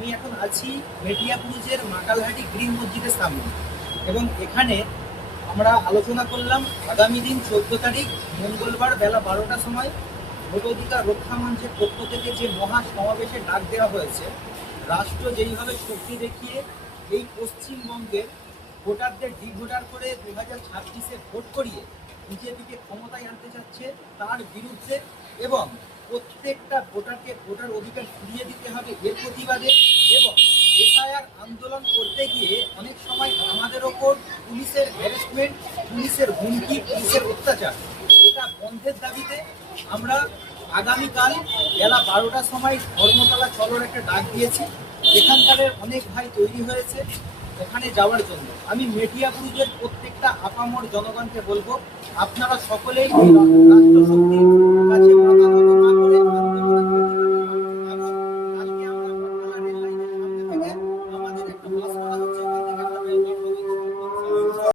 আমি এখন আছি মেটিয়াপুরুজের মাকালহাটি গ্রিন মসজিদের সামনে এবং এখানে আমরা আলোচনা করলাম আগামী দিন 14 তারিখ মঙ্গলবার বেলা 12টার সময় ভোট অধিকার রক্ষা মঞ্চের পক্ষ থেকে যে মহা সমাবেশে ডাক দেওয়া হয়েছে। রাষ্ট্র যেইভাবে শক্তি দেখিয়ে এই পশ্চিমবঙ্গের ভোটারদের ডিভোটার করে 2026-এ ভোট করিয়ে বিজেপিকে ক্ষমতায় আনতে চাচ্ছে, তার বিরুদ্ধে এবং প্রত্যেকটা ভোটারকে ভোটার অধিকার ফিরিয়ে দিতে হবে এর প্রতিবাদে এবং এসআইআর আন্দোলন করতে গিয়ে অনেক সময় আমাদের ওপর পুলিশের হ্যারাসমেন্ট, পুলিশের হুমকি, পুলিশের অত্যাচার, এটা বন্ধের দাবিতে আমরা আগামীকাল বেলা 12টার সময় ধর্মতলা চলোর একটা ডাক দিয়েছি। এখানকার অনেক ভাই তৈরি হয়েছে ওখানে যাওয়ার জন্য। আমি মেটিয়াপুরুজের প্রত্যেকটা আপামর জনগণকে বলবো, আপনারা সকলেই রাষ্ট্রশক্তির কাছে মাথা